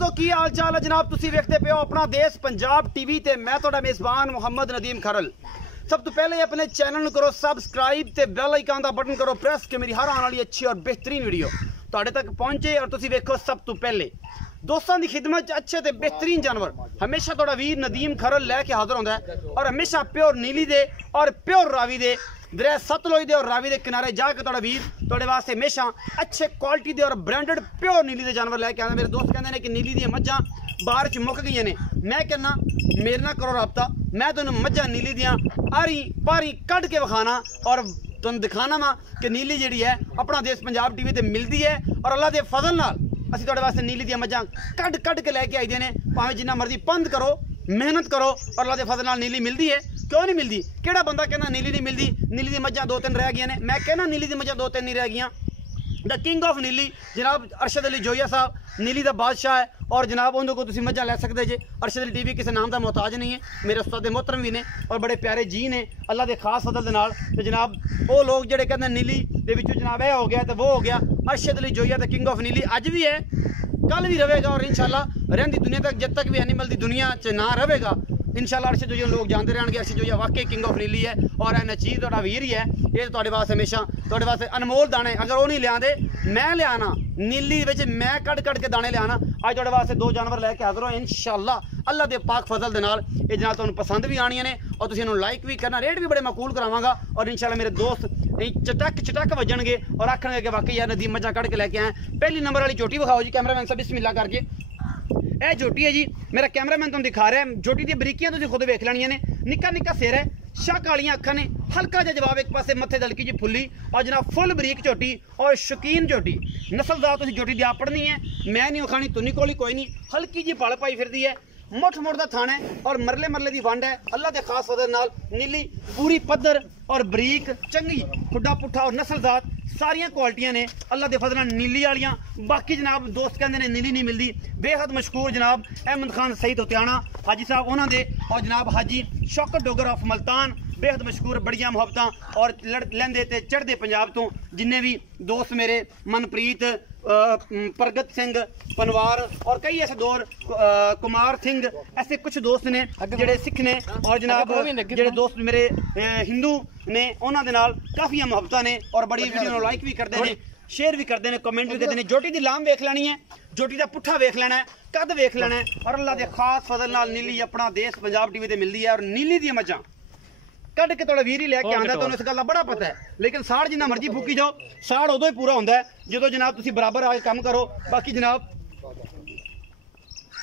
दोस्तों की हाल चाल है जनाब, तुसी वेखते पे हो अपना देश पंजाब टीवी ते मैं तुहाडा मेजबान मुहम्मद नदीम खरल। सब तो पहले अपने चैनल को करो सब्सक्राइब ते बेल आइकन का बटन करो प्रेस कि मेरी हर आने वाली अच्छी और बेहतरीन वीडियो तुहाडे तक पहुंचे और तुसी वेखो सब तो पहले। दोस्तों की खिदमत च अच्छे ते बेहतरीन जानवर हमेशा तुहाडा वीर नदीम खरल लैके हाजिर होंदा है और हमेशा प्योर नीली दे और प्योर रावी दे दरिया सतलुज दे और रावी दे किनारे जाके तुहाडा वीर तुहाडे वास्ते हमेशा अच्छे क्वालिटी दे और ब्रांडेड प्योर नीली दे जानवर लैके आंदा। मेरे दोस्त कहंदे ने कि नीली दी मज्जां बाहर च मुक गई ने, मैं कहना मेरे नाल करो राबता, मैं तुहानू मज्जां नीली दियां आरी पारी कढ के विखाना और तुहानू दिखाना वा कि नीली जिहड़ी है अपना देश पंजाब टीवी ते मिलदी है और अल्लाह दे फजल नाल असीं तुहाडे वास्ते नीली दियां मज्जां कढ के लैके आईदे ने। भावें जिन्ना मर्जी पंध करो मेहनत करो और अल्लाह दे फजल नाल नीली मिलदी है। क्यों नहीं मिलती? केड़ा बंदा कहना नीली नहीं मिलती? नीली दी मज्जां दो तीन रह गई ने, मैं कहना नीली दी मज्जां दो तीन नहीं रह गई। द किंग ऑफ नीली जनाब अरशद अली जोया साहब नीली का बादशाह है और जनाब उन्होंने को तुम मज्जा लै सकते जे। अरशद अली टीवी किसी नाम का मोहताज नहीं है, मेरे उस्ताद मोहतरम भी ने और बड़े प्यारे जी ने अल्लाह के खास फजल दे नाल। ते जनाब वो लोग जेडे कहते नीली दे विचों जनाब यह हो गया तो वो हो गया। Arshad Ali Zoya the king of नीली अज भी है, कल भी रहेगा और इंशाल्लाह रहंदी दुनिया तक जब तक भी एनिमल की दुनिया च ना रहेगा इंशाल्लाह अरशद जोया लोग जानते रहेंगे। अरशद जोया वाकई किंग ऑफ नीली है और एना चीज़ तुहाडा वीर ही है। ये तुहाडे वास्ते हमेशा तुहाडे वास्ते अनमोल दाने अगर वो नहीं लियादे मैं लियाना नीली विच मैं कढ के दाने लियाना। अज तुहाडे वास्ते दो जानवर लैके हाजिर हो इंशाल्लाह अल्लाह दे पाक फजल दे नाल। ये जनाब तुहानू पसंद भी आनियां ने और तुसीं इन्हूं लाइक भी करना, रेट भी बड़े माकूल करावांगा और इंशाल्लाह मेरे दोस्त चटक वजणगे और आखणगे कि वाकई यार नदीम मज्जां कढ के लैके आए। पहली नंबर वाली झोटी विखाओ जी कैमरामैन साहब बिस्मिल्लाह करके। यह झोटी है जी, मेरा कैमरामैन तुम दिखा रहा है। झोटी दी बरीकियां तुसीं खुद वेख लैणियां ने, निक्का निक्का सिर है, शाह कालियां अखां ने, हल्का जिहा जवाब एक पासे मत्थे दलकी जी फुल्ली और जनाब फुल बरीक झोटी और शौकीन झोटी नस्लदार तुसीं झोटी दी आप पढ़नी है, मैं नहीं विखानी तुनी कोल कोई नहीं। हल्की जी पल पाई फिरदी है, मुठ मुठ दा थाना है और मरले मरले दी वंड है। अल्लाह के खास फजल नाल नीली पूरी पद्धर और बरीक चंगी खुड्डा पुट्ठा और नस्लजात सारियां क्वालिटियां ने अल्लाह के फजल नाल नीली वालियां। बाकी जनाब दोस्त कहते हैं नीली नहीं मिलती। बेहद मशहूर जनाब अहमद खान सईद होतियाना हाजी साहब उन्होंने और जनाब हाजी शौकत डोगर ऑफ मुल्तान बेहद मशहूर बड़िया मुहब्बत और लैंदे ते चढ़दे पंजाब तो जिन्ने भी दोस्त मेरे मनप्रीत प्रगत सिंह पनवार और कई ऐसे दौर कुमार सिंह ऐसे कुछ दोस्त ने जेडे सिख ने और जनाब जेडे दोस्त मेरे हिंदू ने उन्होंने नाल काफ़ी मुहब्बत ने और बड़ी वीडियो लाइक भी करते हैं, शेयर भी करते हैं, कमेंट भी करते हैं। झोटी की लाम वेख लैनी है, झोटी का पुट्ठा वेख लेना है, कद वेख लेना है और अल्लाह के खास फजल नाल नीली अपना देश पंजाब टीवी ते मिलती है और नीली दी मज्जां कढ़ के थोड़ा वीर ही लैके आंदा तो इस गल का बड़ा पता है। लेकिन साड़ जिन्ना मर्जी फूकी जाओ साड़ उदों ही पूरा होंदा है जो जनाब तुसीं बराबर आके काम करो। बाकी जनाब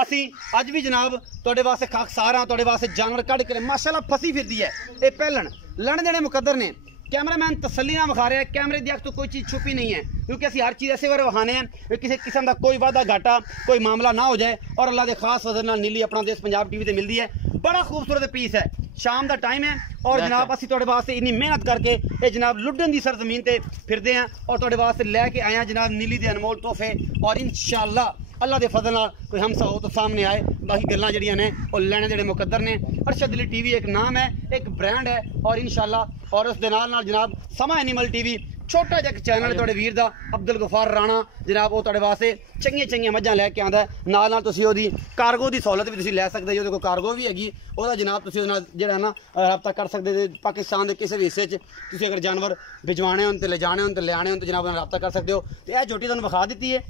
असी अज भी जनाब तुहाडे वास्ते खाकसार हां, तुहाडे वास्ते जानवर कढ़ के माशाअल्लाह फसी फिरदी है। ये पहलन लड़ देने मुकद्दर ने, कैमरामैन तसल्ली नाल विखा रहा है, कैमरे की अख तो कोई चीज़ छुपी नहीं है क्योंकि असं हर चीज़ ऐसे बारे विखाने हैं किसी किस्म का कोई वादा घाटा कोई मामला ना हो जाए। और अल्लाह के खास फजल नाल नीली अपना देश पंजाब टीवी ते मिलती है। बड़ा खूबसूरत पीस है, शाम का टाइम है और जनाब असीं तुहाडे वास्ते इन्नी मेहनत करके ये जनाब लुड्डन की सरजमीन ते फिरदे हैं और तुहाडे वास्ते लैके आए हैं जनाब नीली दे अनमोल तोहफे और इंशाअल्लाह अल्लाह के फजल नाल कोई हमसा हो तो सामने आए। बाकी गल्लां जड़ियां ने और लैने जेडे मुकद्दर ने। अरशद अली टीवी एक नाम है, एक ब्रांड है और इंशाअल्लाह और उस दे नाल जनाब समा एनिमल टीवी छोटा जिहा चैनल है तुहाडे वीर दा अब्दुल गफार राणा जनाब वो तुहाडे वास्ते चंगियां चंगियां मज्जां लैके आंदा है। नाल तुसीं ओहदी कार्गो की सहूलत भी तुसीं लै सकदे हो, ओहदे कोल कार्गो भी हैगी ओहदा जनाब तुसीं ओहदे नाल जेहड़ा ना राबता कर सकदे जे। पाकिस्तान के किसी भी हिस्से च तुसीं अगर जानवर भिजवाने होन ते ले जाने होन ते ले आने होन तो जनाब नाल राबता कर सकदे हो। ते यह झोटी तुहानूं विखा दित्ती है,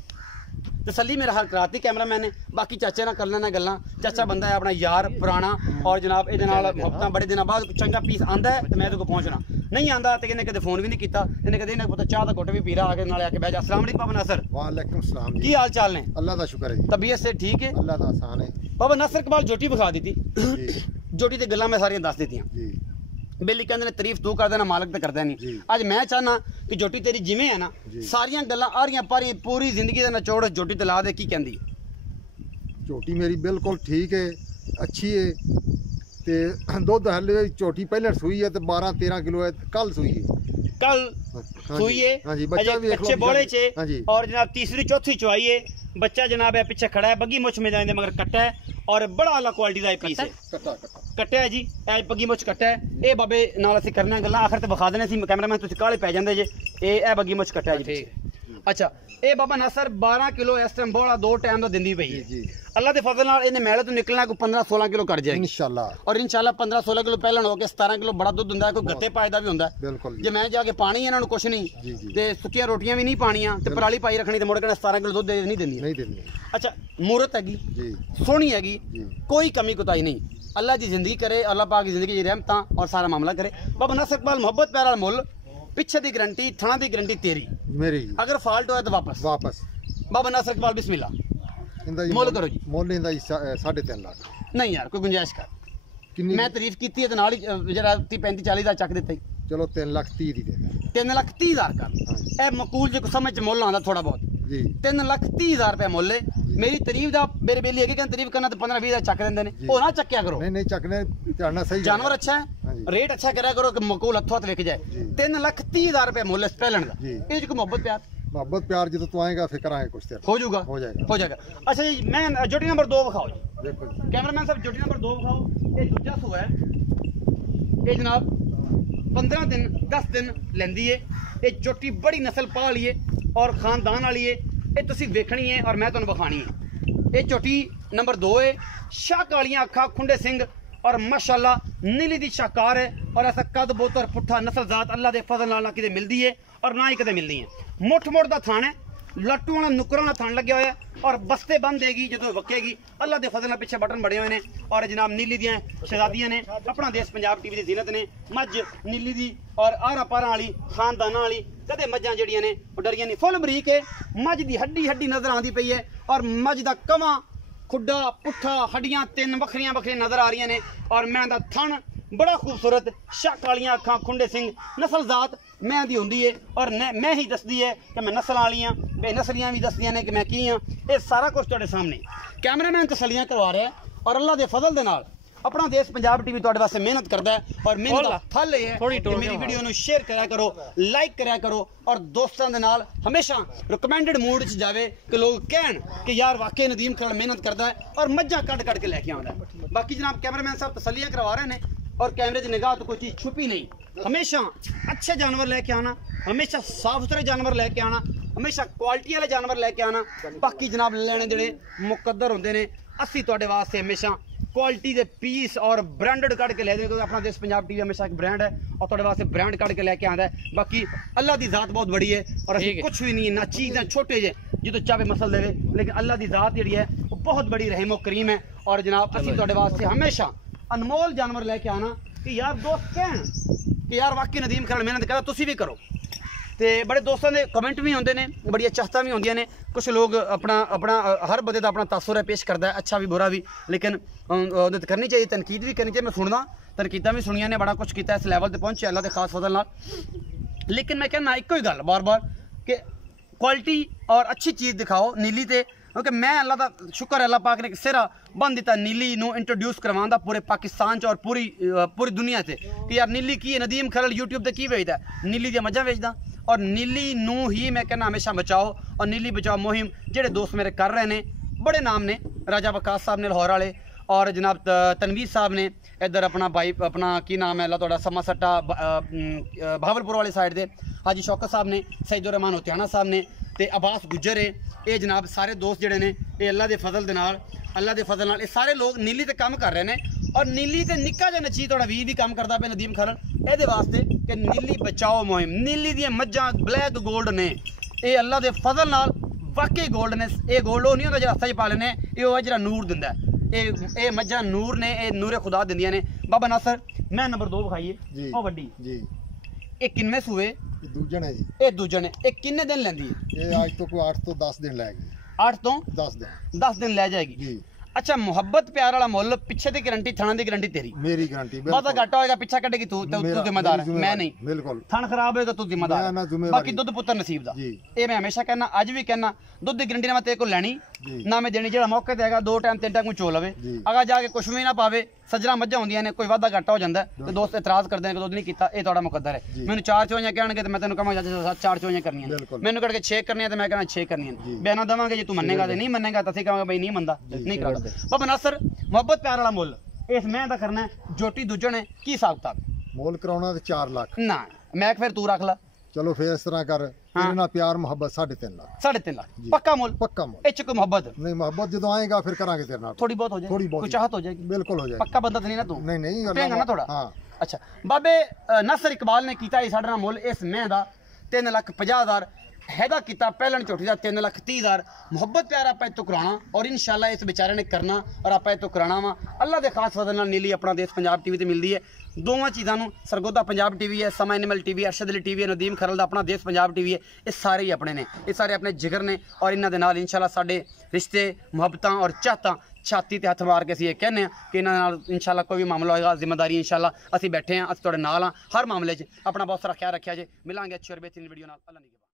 तसल्ली मेरा हाल कराती कैमरामैन ने। बाकी चाचे ना कर लेना गल्लां, चाचा बंदा है अपना यार पुराना और जनाब ये मुहब्बत बड़े दिनों बाद चंगा पीस आंदा है तो मैं को पहुँचना नहीं आंदा तो इन्हें कदे फोन भी नहीं किया, इन्हें कदे पता चाह का घुट भी पी रहा आके नाले आके बह जा। अस्सलाम वालेकुम बाबा नासर। वालेकुम सलाम की हाल चाल ने? अल्लाह का शुक्र है, तबीयत से ठीक है? अल्लाह का आसान है। बाबा नासर कमाल झोटी विखा दी थी, झोटी ते गल्लां मैं सारियां दस दित्तियां। बेली कहते ने तारीफ तू कर देना मालक तो करता नहीं। अज मैं चाहना कि झोटी तेरी जिमें है ना सारियां गल्लां आरियां पारियां पूरी जिंदगी का निचोड़ झोटी ते ला दे की कहंदी? झोटी मेरी बिल्कुल ठीक है, अच्छी है ते दुध हले झोटी पहले सूई है तो 12-13 किलो है, कल सूई है, कल सूई है। हाँ जी, बच्चा भी अच्छे बोले चे और जनाब तीसरी चौथी चुआई है। बच्चा जनाब है पीछे खड़ा है, बग्गी मुछ में जाने मगर कट्टा है और बड़ा आला क्वालिटी का पीस है। कट्टा है जी, बग्गी मुछ कट्टा है। ये बाबे नाल असीं करना गल्लां आखिर ते विखा देने सी, कैमरामैन तुसीं काले पै जांदे जे। ये बग्गी मुछ कट्टा है जी। अच्छा ये बाबा नासर 12 किलो इस टाइम बोला 2 टाइम तो दिंदी पई है जी अल्लाह के फजल नाल इन्हें मेले तो निकलना कोई 15-16 किलो कर जाएगी इंशाल्लाह और इंशाल्लाह 15-16 किलो पहले हो के 17 किलो बड़ा दुध हुंदा है कोई गत्ते पायदा भी हुंदा है बिल्कुल जे मैं जाके पानी इन्हां नु कुछ नहीं जी जी ते सुक्कियां रोटियां भी नहीं पानियां ते पराली पाई रखनी ते मुड़ के 17 किलो दुध नहीं दिंदी नहीं देनी अच्छा मूरत हैगी जी सोहनी हैगी जी कोई कमी कोताही नहीं अल्लाह की जिंदगी करे अल्लाह पाक की जिंदगी की रहमत और सारा मामला करे बाबा नासर इकबाल मोहब्बत प्यार वाला मुल पीछे की गारंटी थणा की गारंटी तेरी मेरी अगर फाल्ट होया तो वापस वापस बाबा नासर इकबाल बिस्मिल्लाह इंदा मुल करो जी मुल इंदा 3.5 लाख नहीं यार कोई गुंजाइश कर किन्नी मैं तारीफ की है तो नाल ही जरा 35-40 का चक दिता ही चलो 3,30,000 दी दे 3,30,000 का ए मकूल जो समझ च मुल आंदा थोड़ा बहुत जी 3,30,000 रुपया मुल है मेरी तारीफ दा मेरे बेली है कि तारीफ करना तो 15-20 का चक देंदे ने ओ ना चक्या करो नहीं नहीं चकने चढ़ना सही जानवर अच्छा हाँ है जी। रेट अच्छा करा करो कि मकूल हथों हथ विक जाए जी। 3,30,000 रुपया मुल इस पहलन का जी। ये जो मोहब्बत प्यार मोहब्बत प्यार जो तू आएगा फिर कराएंगे कुछ तेरा हो जाएगा हो जाएगा हो जाएगा अच्छा जी मैं जोटी नंबर 2 दिखाओ जी देखो जी कैमरामैन साहब जोटी नंबर 2 दिखाओ ये दूजा सूआ है ये जनाब 15 दिन 10 दिन लेंदी है ये चोटी बड़ी नस्ल पा ली है और खानदान वाली है ये तुसी वेखनी है और मैं तुहानू विखानी है ये चोटी नंबर 2 है शाह कालियां अखा खुंडे सिंह और माशाल्लाह नीली दी शाकार है और ऐसा कद बोत और पुट्ठा नस्ल जात अल्लाह दे फजल नाल ना किते मिलदी है और ना ही कदे मिलदी है मुठ मुठ दा थान है लट्टू वाला नुकरां वाला थान लग्या होया और बस्ते बंद देगी जो वकेगी अल्लाह दे फजल नाल पीछे बटन बड़े हुए ने और जनाब नीली दियां शहजादियां ने अपना देश पंजाब टीवी दी जीनत ने मझ नीली दी और आरा पारा वाली खानदाना वाली कदे मझां जड़ियां ने ओ डरियां नहीं फुल बरीक है मझ दी हड्डी हड्डी नजर आंदी पई है और मझ दा कवा खुड्डा पुट्ठा हड्डियां 3 वखरियां वखरियां नजर आ रही ने और मैं दा थन बड़ा खूबसूरत शाह कालियां अखां खुंडे सिंह नस्ल जात मैं दी हुंदी है और मैं ही दसदी है कि मैं नस्ल वालियां बेनस्लियां भी दसदियां ने कि मैं की हां ये सारा कुछ तुहाडे सामने कैमरामैन तसल्लियां करवा रहा है और अल्लाह दे फजल दे नाल अपना देश पंजाब टीवी तुहाडे वास्ते मेहनत करदा है और मेहनत दा फल ये है कि मेरी वीडियो नु शेयर करया करो लाइक करया करो और दोस्तां दे नाल हमेशा रिकमेंडेड मूड च जावे कि लोग कहन कि यार वाकई नदीम खरल मेहनत करदा है और मज्जा कट कट के लेके आंदा है बाकी जनाब कैमरामैन साहब तसल्लियां करवा रहे हैं और कैमरे की निगाह तो कोई चीज़ छुपी नहीं हमेशा अच्छे जानवर लेके आना हमेशा साफ सुथरे जानवर लेके आना हमेशा क्वालिटी वाले जानवर लेके आना बाकी जनाब लेने देने मुकद्दर होंदे ने असी तुहाडे वास्ते हमेशा क्वालिटी के पीस और ब्रांडेड कट के ले देंगे क्योंकि अपना देश पंजाब टीवी हमेशा एक ब्रांड है और तुहाडे वास्ते ब्रांड कट के लेके आंदा है बाकी अल्लाह की जात बहुत बड़ी है और असी कुछ भी नहीं है ना चीज़ें छोटे जे जो चाहे मसल देवे लेकिन अल्लाह की जात जी है वो बहुत बड़ी रहमो करीम है और जनाब असी तुहाडे वास्ते हमेशा अनमोल जानवर लेके आना कि यार दोस्त कहन कि यार वाकई नदीम खरल मेहनत करदा तुसी भी करो तो बड़े दोस्तों के कमेंट भी आते हैं बड़िया चाहता भी होंदियां ने कुछ लोग अपना अपना हर बंदे का अपना तासुर है पेश करता है अच्छा भी बुरा भी लेकिन करनी चाहिए तनकीद भी करनी चाहिए मैं सुनना तनकीदा भी सुनिया ने बड़ा कुछ किया इस लैवल पर पहुंचे अल्लाह के खास फजल नाल लेकिन मैं कहना एको ही गल बार बार कि क्वालिटी और अच्छी चीज़ दिखाओ नीली ते क्योंकि मैं अल्लाह का शुक्र है अल्लाह पाक ने सिरा बन दिता नीली नू इंट्रोड्यूस करवांदा पूरे पाकिस्तान च और पूरी दुनिया से कि यार नीली की है नदीम खरल यूट्यूब पर की बेचता है नीली दी मज्जां बेचदा और नीली नू ही मैं कहना हमेशा बचाओ और नीली बचाओ मुहिम जेडे दोस्त मेरे कर रहे हैं बड़े नाम ने राजा वकास साहब ने लाहौर वाले और जनाब तनवीर साहब ने इधर अपना भाई अपना की नाम है अल्लाह थोड़ा समा सट्टा भावलपुर वाली साइड दे हाजी शौकत साहब ने सईदुर रहमान होतियाना साहब ने ते अब्बास गुज्जर है ये जनाब सारे दोस्त जेडे ने ये अल्लाह के फजल दे नाल अल्लाह के फजल नाल ये सारे लोग नीली ते काम कर रहे हैं और नीली ते निक्का जिहा नची थोड़ा भी काम करता पे नदीम खरल ये वास्ते कि नीली बचाओ मुहिम नीली दी मज्जां ब्लैक गोल्ड ने ये अल्लाह के फजल नाल वाकई गोल्ड ने ये गोल्ड वो नहीं होंदा जो हत्था च पा लेने ये वो जरा नूर दिंदा ये मज्जां नूर ने ये नूरे खुदा दिंदियां ने बाबा नासर मैं नंबर 2 विखाइए ओ वड्डी जी ये किन्ने सूए दूजन है जी ये दूजन है ये किन्ने दिन लेंदी है ये आज तो कोई 8 तो 10 दिन लगेगी 8 तो 10 दिन ले जाएगी जी अच्छा मोहब्बत प्यार वाला मुल पिछे दी गारंटी थणा दी गारंटी तेरी मेरी गारंटी बहुत घाटा होएगा पीछा कटेगी तू जिम्मेदार है मैं नहीं बिल्कुल थण खराब होएगा तू जिम्मेदार बाकी दुध पुत्र नसीब दा ये मैं हमेशा कहना आज भी कहना दुध दी गारंटी ना मैं तेरे को लेनी ना मैं देनी जेड़ा मौके ते हैगा 2 टाइम 3 टाइम चो लवे अगर जाके कुछ भी ना पावे सजरा मज्जा होंदियां ने कोई वादा घाटा हो जाता है तो दोस्त एतराज करते हैं कि दुध नहीं कीता ये थोड़ा मुकद्दर है मैंने 4 चोइयां कहणगे तो मैं तेन कहां 4 चोइयां करनी है मैंने कह के 6 करनी है तो मैं कहना 6 करनी है बयाना देवांगे जे तू मन्नेगा तो नहीं मन्नेगा तो कहांगे भाई नहीं मनदा नहीं करदा बाबा नासर मोहब्बत प्यार वाला मुल इस मैं दा करना है जोटी दूजन है की हिसाब किताब मोल कराउणा ते 4 लाख ना मैं फिर तू रख ला ਚਲੋ ਫੇਰ ਇਸ ਤਰ੍ਹਾਂ ਕਰ ਤੇਰੇ ਨਾਲ ਪਿਆਰ ਮੁਹੱਬਤ 3.5 ਲੱਖ 3.5 ਲੱਖ ਪੱਕਾ ਮੁੱਲ ਪੱਕਾ ਮੁੱਲ ਇਹ ਚ ਕੋਈ ਮੁਹੱਬਤ ਨਹੀਂ ਮੁਹੱਬਤ ਜਦੋਂ ਆਏਗਾ ਫਿਰ ਕਰਾਂਗੇ ਤੇਰੇ ਨਾਲ ਥੋੜੀ ਬਹੁਤ ਹੋ ਜਾਏ ਥੋੜੀ ਬਹੁਤ ਕੋਈ ਚਾਹਤ ਹੋ ਜਾਏਗੀ ਬਿਲਕੁਲ ਹੋ ਜਾਏਗੀ ਪੱਕਾ ਬੰਦਾ ਤਾਂ ਨਹੀਂ ਨਾ ਤੂੰ ਨਹੀਂ ਨਹੀਂ ਭੇਂਗਾ ਨਾ ਥੋੜਾ ਹਾਂ ਅੱਛਾ ਬਾਬੇ ਨਸਰ ਇਕਬਾਲ ਨੇ ਕੀਤਾ ਇਹ ਸਾਡੇ ਨਾਲ ਮੁੱਲ ਇਸ ਮਹਿ ਦਾ 3,50,000 हैदा किता पहलन झोटी का 3,30,000 मुहब्बत प्यार आप तो कराना और इंशाल्लाह इस बेचारे ने करना और आप तो कराना वा अल्लाह के खास फजल नाल नीली अपना देश पंजाब टीवी ते मिलती है दोवां चीज़ों सरगोदा पंजाब टीवी है समा animal TV Arshad Ali TV है नदीम खरल दा अपना देश पंजाब टीवी है ये सारे ही अपने ने ये सारे अपने जिगर ने और इन्हां दे नाल इंशाल्लाह साडे रिश्ते मुहब्बतां और चाहतां छाती ते हथ मार के असीं ये कहने कि इन्हां नाल इंशाल्लाह कोई भी मामला होएगा जिम्मेदारी इंशाल्लाह असीं बैठे हैं असीं तुहाडे नाल हां हर मामले 'च अपना बहुत सारा ख्याल रखिया जे मिलांगे अच्छी और बेहतरीन वीडियो नाल अल्लाह